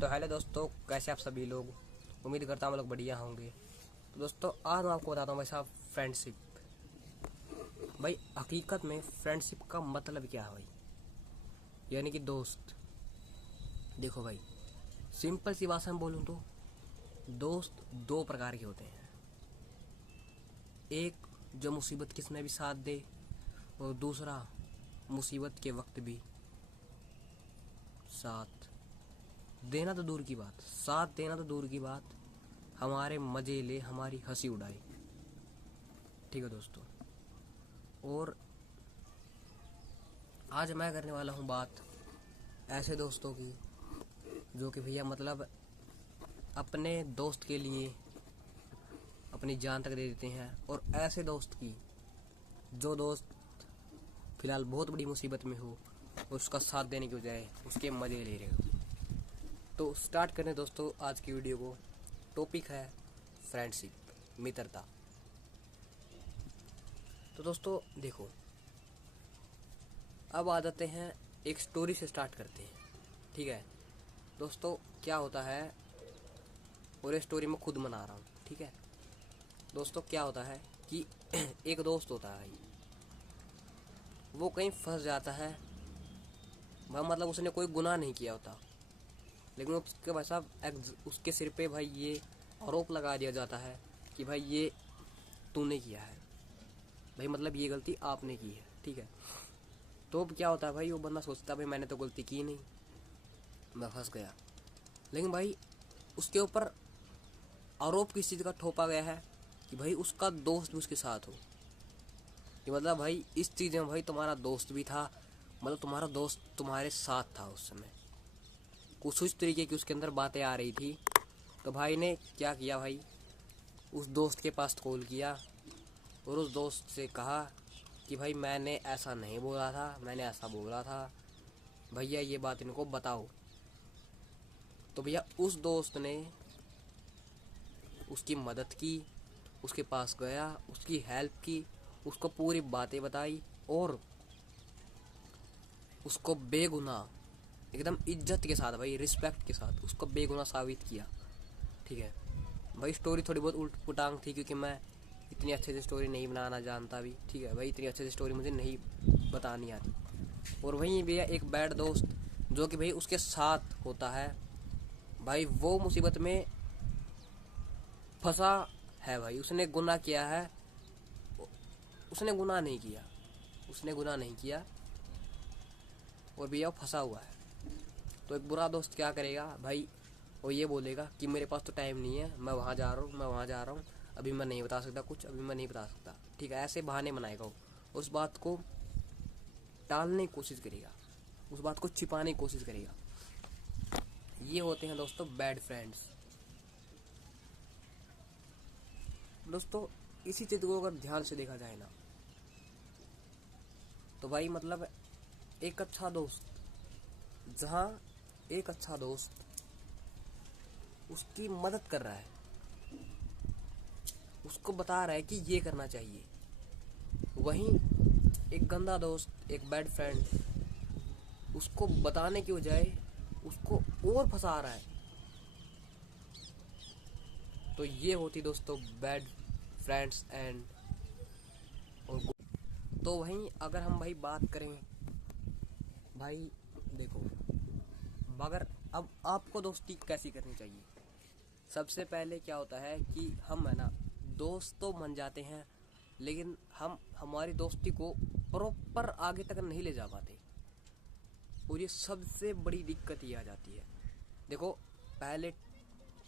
तो हेलो दोस्तों, कैसे आप सभी लोग। उम्मीद करता हूँ हम लोग बढ़िया होंगे। तो दोस्तों आज मैं आपको बताता हूँ भाई साहब, फ्रेंडशिप। भाई हकीकत में फ्रेंडशिप का मतलब क्या है भाई, यानी कि दोस्त। देखो भाई, सिंपल सी भाषा में बोलूँ तो दोस्त दो प्रकार के होते हैं। एक जो मुसीबत के समय भी साथ दे, और दूसरा मुसीबत के वक्त भी साथ देना तो दूर की बात, साथ देना तो दूर की बात, हमारे मजे ले, हमारी हंसी उड़ाए। ठीक है दोस्तों, और आज मैं करने वाला हूँ बात ऐसे दोस्तों की जो कि भैया मतलब अपने दोस्त के लिए अपनी जान तक दे देते हैं, और ऐसे दोस्त की जो दोस्त फिलहाल बहुत बड़ी मुसीबत में हो और उसका साथ देने की बजाय उसके मजे ले रहे हो। तो स्टार्ट करें दोस्तों आज की वीडियो को। टॉपिक है फ्रेंडशिप, मित्रता। तो दोस्तों देखो, अब आ जाते हैं, एक स्टोरी से स्टार्ट करते हैं। ठीक है दोस्तों, क्या होता है, और ये स्टोरी मैं खुद बना रहा हूँ। ठीक है दोस्तों, क्या होता है कि एक दोस्त होता है भाई, वो कहीं फंस जाता है। वह मतलब उसने कोई गुनाह नहीं किया होता, लेकिन उसके भाई साहब उसके सिर पे भाई ये आरोप लगा दिया जाता है कि भाई ये तूने किया है, भाई मतलब ये गलती आपने की है। ठीक है, तो अब क्या होता है भाई, वो बंदा सोचता है भाई मैंने तो गलती की नहीं, मैं फंस गया। लेकिन भाई उसके ऊपर आरोप किस चीज़ का ठोपा गया है कि भाई उसका दोस्त भी उसके साथ हो। कि मतलब भाई इस चीज़ में भाई तुम्हारा दोस्त भी था, मतलब तुम्हारा दोस्त तुम्हारे साथ था उस समय। कुछ उस तरीके की उसके अंदर बातें आ रही थी। तो भाई ने क्या किया भाई, उस दोस्त के पास कॉल किया और उस दोस्त से कहा कि भाई मैंने ऐसा नहीं बोला था, मैंने ऐसा बोला था, भैया ये बात इनको बताओ। तो भैया उस दोस्त ने उसकी मदद की, उसके पास गया, उसकी हेल्प की, उसको पूरी बातें बताई और उसको बेगुनाह एकदम इज्जत के साथ भाई, रिस्पेक्ट के साथ उसको बेगुनाह साबित किया। ठीक है भाई, स्टोरी थोड़ी बहुत उल्ट पुटांग थी क्योंकि मैं इतनी अच्छे से स्टोरी नहीं बनाना जानता भी। ठीक है भाई, इतनी अच्छे से स्टोरी मुझे नहीं बतानी आती। और वहीं भैया एक बैड दोस्त जो कि भाई उसके साथ होता है, भाई वो मुसीबत में फंसा है। भाई उसने गुनाह किया है, उसने गुनाह नहीं किया, उसने गुनाह नहीं किया और भैया वो फंसा हुआ है। तो एक बुरा दोस्त क्या करेगा भाई, वो ये बोलेगा कि मेरे पास तो टाइम नहीं है, मैं वहाँ जा रहा हूँ, मैं वहाँ जा रहा हूँ, अभी मैं नहीं बता सकता कुछ, अभी मैं नहीं बता सकता। ठीक है, ऐसे बहाने बनाएगा वो, उस बात को टालने की कोशिश करेगा, उस बात को छिपाने की कोशिश करेगा। ये होते हैं दोस्तों बैड फ्रेंड्स। दोस्तों इसी चीज़ को अगर ध्यान से देखा जाए ना, तो भाई मतलब एक अच्छा दोस्त, जहाँ एक अच्छा दोस्त उसकी मदद कर रहा है, उसको बता रहा है कि ये करना चाहिए, वहीं एक गंदा दोस्त, एक बैड फ्रेंड उसको बताने की बजाय उसको और फंसा रहा है। तो ये होती दोस्तों बैड फ्रेंड्स एंड और तो वहीं अगर हम भाई बात करें भाई, देखो मगर अब आपको दोस्ती कैसी करनी चाहिए। सबसे पहले क्या होता है कि हम है ना दोस्त तो बन जाते हैं, लेकिन हम हमारी दोस्ती को प्रॉपर आगे तक नहीं ले जा पाते, और ये सबसे बड़ी दिक्कत ये आ जाती है। देखो पहले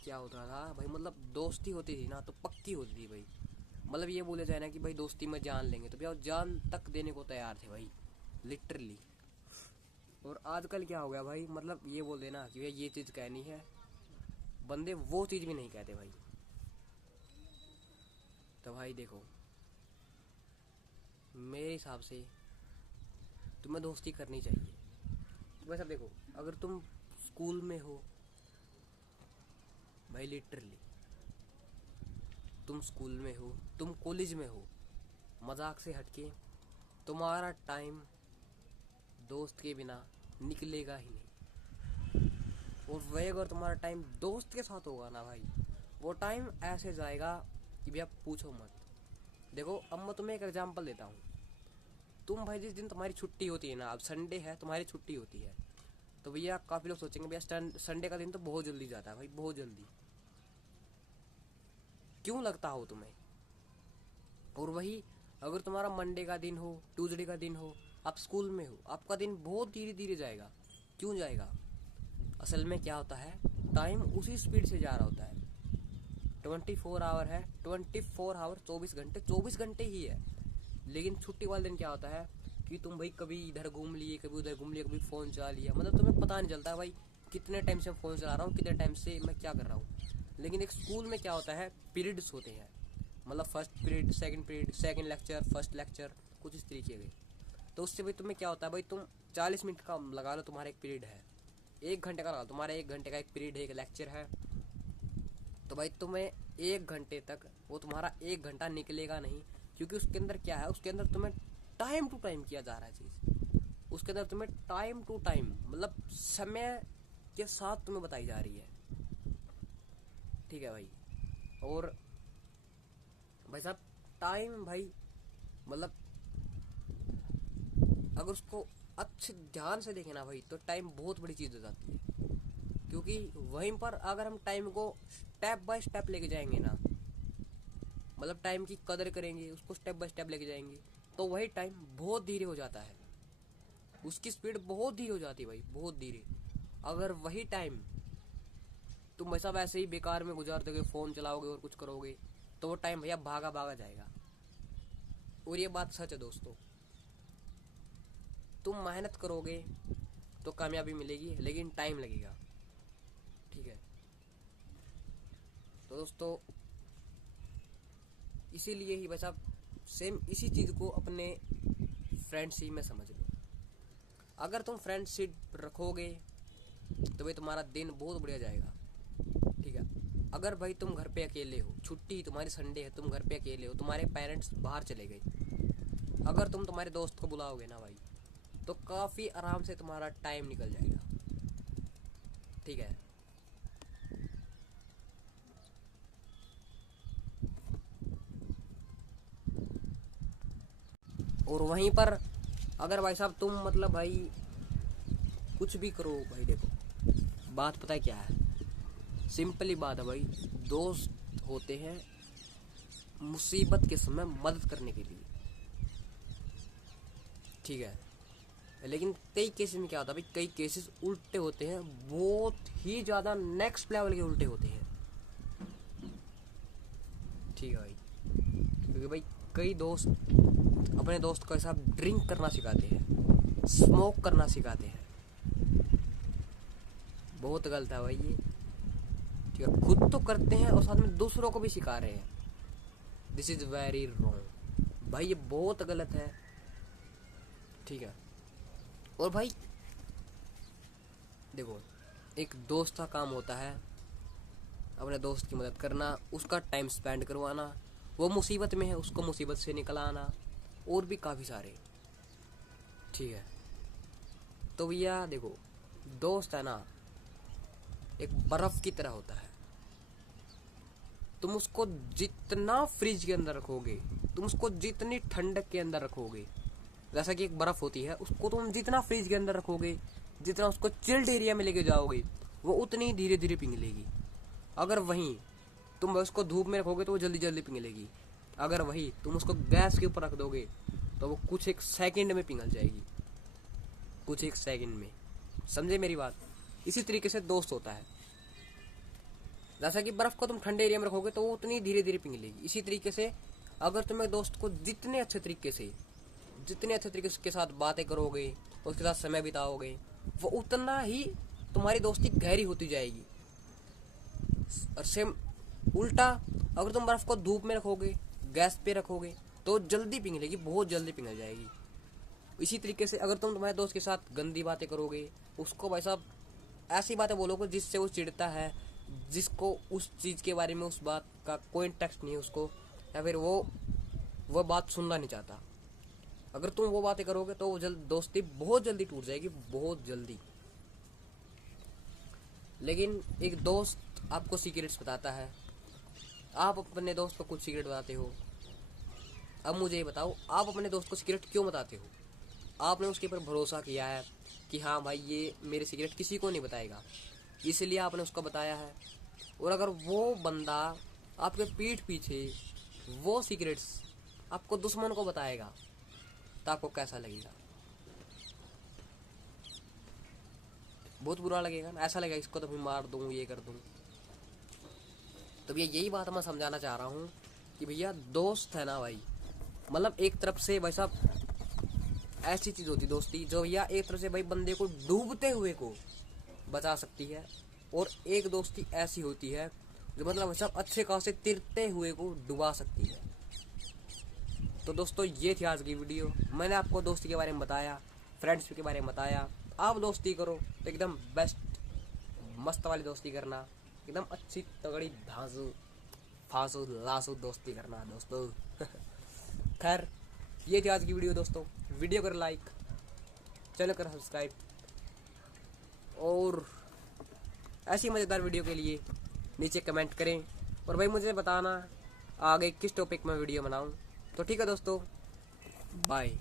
क्या होता था भाई, मतलब दोस्ती होती थी ना तो पक्की होती थी भाई, मतलब ये बोले जाए ना कि भाई दोस्ती में जान लेंगे, तो भैया जान तक देने को तैयार थे भाई, लिटरली। और आजकल क्या हो गया भाई, मतलब ये बोल देना कि भैया ये चीज़ कहनी है, बंदे वो चीज़ भी नहीं कहते भाई। तो भाई देखो, मेरे हिसाब से तुम्हें दोस्ती करनी चाहिए। तो वैसा देखो, अगर तुम स्कूल में हो भाई, लिटरली तुम स्कूल में हो, तुम कॉलेज में हो, मजाक से हटके तुम्हारा टाइम दोस्त के बिना निकलेगा ही नहीं। और वही अगर तुम्हारा टाइम दोस्त के साथ होगा ना भाई, वो टाइम ऐसे जाएगा कि भैया पूछो मत। देखो अब मैं तुम्हें एक एग्जांपल देता हूँ। तुम भाई जिस दिन तुम्हारी छुट्टी होती है ना, अब संडे है तुम्हारी छुट्टी होती है, तो भैया काफ़ी लोग सोचेंगे भैया संडे का दिन तो बहुत जल्दी जाता है भाई, बहुत जल्दी। क्यों लगता हो तुम्हें? और वही अगर तुम्हारा मंडे का दिन हो, ट्यूसडे का दिन हो, आप स्कूल में हो, आपका दिन बहुत धीरे धीरे जाएगा। क्यों जाएगा? असल में क्या होता है, टाइम उसी स्पीड से जा रहा होता है। 24 आवर है, 24 आवर 24 घंटे, 24 घंटे ही है। लेकिन छुट्टी वाले दिन क्या होता है कि तुम भाई कभी इधर घूम लिए, कभी उधर घूम लिए, कभी फ़ोन चला लिया, मतलब तुम्हें पता नहीं चलता भाई कितने टाइम से फ़ोन चला रहा हूँ, कितने टाइम से मैं क्या कर रहा हूँ। लेकिन एक स्कूल में क्या होता है, पीरियड्स होते हैं, मतलब first period, second lecture, first lecture, कुछ इस तरीके के। तो उससे भाई तुम्हें क्या होता है भाई, तुम 40 मिनट का लगा लो तुम्हारा एक पीरियड है, 1 घंटे का लगा लो तुम्हारा 1 घंटे का एक पीरियड है, एक लेक्चर है। तो भाई तुम्हें 1 घंटे तक वो तुम्हारा 1 घंटा निकलेगा नहीं, क्योंकि उसके अंदर क्या है, उसके अंदर तुम्हें टाइम टू टाइम किया जा रहा है चीज़। उसके अंदर तुम्हें टाइम टू टाइम मतलब समय के साथ तुम्हें बताई जा रही है। ठीक है भाई। और भाई साहब टाइम भाई मतलब अगर उसको अच्छे ध्यान से देखें ना भाई, तो टाइम बहुत बड़ी चीज़ हो जाती है। क्योंकि वहीं पर अगर हम टाइम को स्टेप बाय स्टेप लेके जाएंगे ना, मतलब टाइम की कदर करेंगे, उसको स्टेप बाय स्टेप लेके जाएंगे, तो वही टाइम बहुत धीरे हो जाता है, उसकी स्पीड बहुत धीरे हो जाती है भाई, बहुत धीरे। अगर वही टाइम तुम वैसा वैसे ही बेकार में गुजार दोगे, फ़ोन चलाओगे और कुछ करोगे, तो वो टाइम भैया भागा भागा जाएगा। और ये बात सच है दोस्तों, तुम मेहनत करोगे तो कामयाबी मिलेगी, लेकिन टाइम लगेगा। ठीक है। तो दोस्तों इसीलिए ही बस आप सेम इसी चीज़ को अपने फ्रेंडशिप में समझ लो। अगर तुम फ्रेंडशिप रखोगे तो भाई तुम्हारा दिन बहुत बढ़िया जाएगा। ठीक है। अगर भाई तुम घर पे अकेले हो, छुट्टी तुम्हारी संडे है, तुम घर पे अकेले हो, तुम्हारे पेरेंट्स बाहर चले गए, अगर तुम तुम्हारे दोस्त को बुलाओगे ना भाई, तो काफ़ी आराम से तुम्हारा टाइम निकल जाएगा। ठीक है। और वहीं पर अगर भाई साहब तुम मतलब भाई कुछ भी करो भाई, देखो बात पता है क्या है, सिंपली बात है भाई, दोस्त होते हैं मुसीबत के समय मदद करने के लिए। ठीक है। लेकिन कई केसेस में क्या होता है भाई, कई केसेस उल्टे होते हैं, बहुत ही ज़्यादा नेक्स्ट लेवल के उल्टे होते हैं। ठीक है भाई। क्योंकि भाई कई दोस्त अपने दोस्त को ऐसा ड्रिंक करना सिखाते हैं, स्मोक करना सिखाते हैं, बहुत गलत है भाई ये। ठीक है। खुद तो करते हैं और साथ में दूसरों को भी सिखा रहे हैं, दिस इज़ वेरी रॉन्ग भाई, ये बहुत गलत है। ठीक है। और भाई देखो, एक दोस्त का काम होता है अपने दोस्त की मदद करना, उसका टाइम स्पेंड करवाना, वो मुसीबत में है उसको मुसीबत से निकल आना, और भी काफ़ी सारे। ठीक है। तो भैया देखो, दोस्त है ना एक बर्फ़ की तरह होता है, तुम उसको जितना फ्रिज के अंदर रखोगे, तुम उसको जितनी ठंडक के अंदर रखोगे, जैसा कि एक बर्फ़ होती है, उसको तुम जितना फ्रिज के अंदर रखोगे, जितना उसको चिल्ड एरिया में लेके जाओगे, वो उतनी धीरे धीरे पिघलेगी। अगर वहीं तुम उसको धूप में रखोगे तो वो जल्दी जल्दी पिघलेगी। अगर वही तुम उसको गैस के ऊपर रख दोगे तो वो कुछ एक सेकंड में पिघल जाएगी, कुछ एक सेकंड में। समझे मेरी बात? इसी तरीके से दोस्त होता है, जैसा कि बर्फ़ को तुम ठंडे एरिया में रखोगे तो वो उतनी धीरे धीरे पिघलेगी। इसी तरीके से अगर तुम एक दोस्त को जितने अच्छे तरीके के साथ बातें करोगे, उसके साथ समय बिताओगे, वो उतना ही तुम्हारी दोस्ती गहरी होती जाएगी। और सेम उल्टा, अगर तुम बर्फ़ को धूप में रखोगे, गैस पे रखोगे, तो जल्दी पिघलेगी, बहुत जल्दी पिघल जाएगी। इसी तरीके से अगर तुम तुम्हारे दोस्त के साथ गंदी बातें करोगे, उसको भाई साहब ऐसी बातें बोलोगे जिससे वो चिढ़ता है, जिसको उस चीज़ के बारे में, उस बात का कोई इंटरेस्ट नहीं है उसको, या फिर वो बात सुनना नहीं चाहता, अगर तुम वो बातें करोगे तो वो दोस्ती बहुत जल्दी टूट जाएगी, बहुत जल्दी। लेकिन एक दोस्त आपको सीक्रेट्स बताता है, आप अपने दोस्त को कुछ सीक्रेट बताते हो। अब मुझे ये बताओ, आप अपने दोस्त को सीक्रेट क्यों बताते हो? आपने उसके ऊपर भरोसा किया है कि हाँ भाई ये मेरे सीक्रेट किसी को नहीं बताएगा, इसलिए आपने उसको बताया है। और अगर वो बंदा आपके पीठ पीछे वो सीक्रेट्स आपको दुश्मन को बताएगा तो आपको कैसा लगेगा? बहुत बुरा लगेगा ना, ऐसा लगेगा इसको तो मैं मार दूँ, ये कर दूँ। तो भैया यही बात मैं समझाना चाह रहा हूँ कि भैया दोस्त है ना भाई, मतलब एक तरफ से भाई साहब ऐसी चीज़ होती दोस्ती जो भैया एक तरफ से भाई बंदे को डूबते हुए को बचा सकती है, और एक दोस्ती ऐसी होती है जो मतलब भाई साहब अच्छे खासे तिरते हुए को डुबा सकती है। तो दोस्तों ये थी आज की वीडियो, मैंने आपको दोस्ती के बारे में बताया, फ्रेंड्स के बारे में बताया। आप दोस्ती करो तो एकदम बेस्ट मस्त वाली दोस्ती करना, एकदम अच्छी तगड़ी धांसू फांसू लासू दोस्ती करना दोस्तों। खैर ये थी आज की वीडियो दोस्तों, वीडियो कर लाइक, चैनल कर सब्सक्राइब, और ऐसी मज़ेदार वीडियो के लिए नीचे कमेंट करें, और भाई मुझे बताना आगे किस टॉपिक में वीडियो बनाऊं। तो ठीक है दोस्तों, बाय।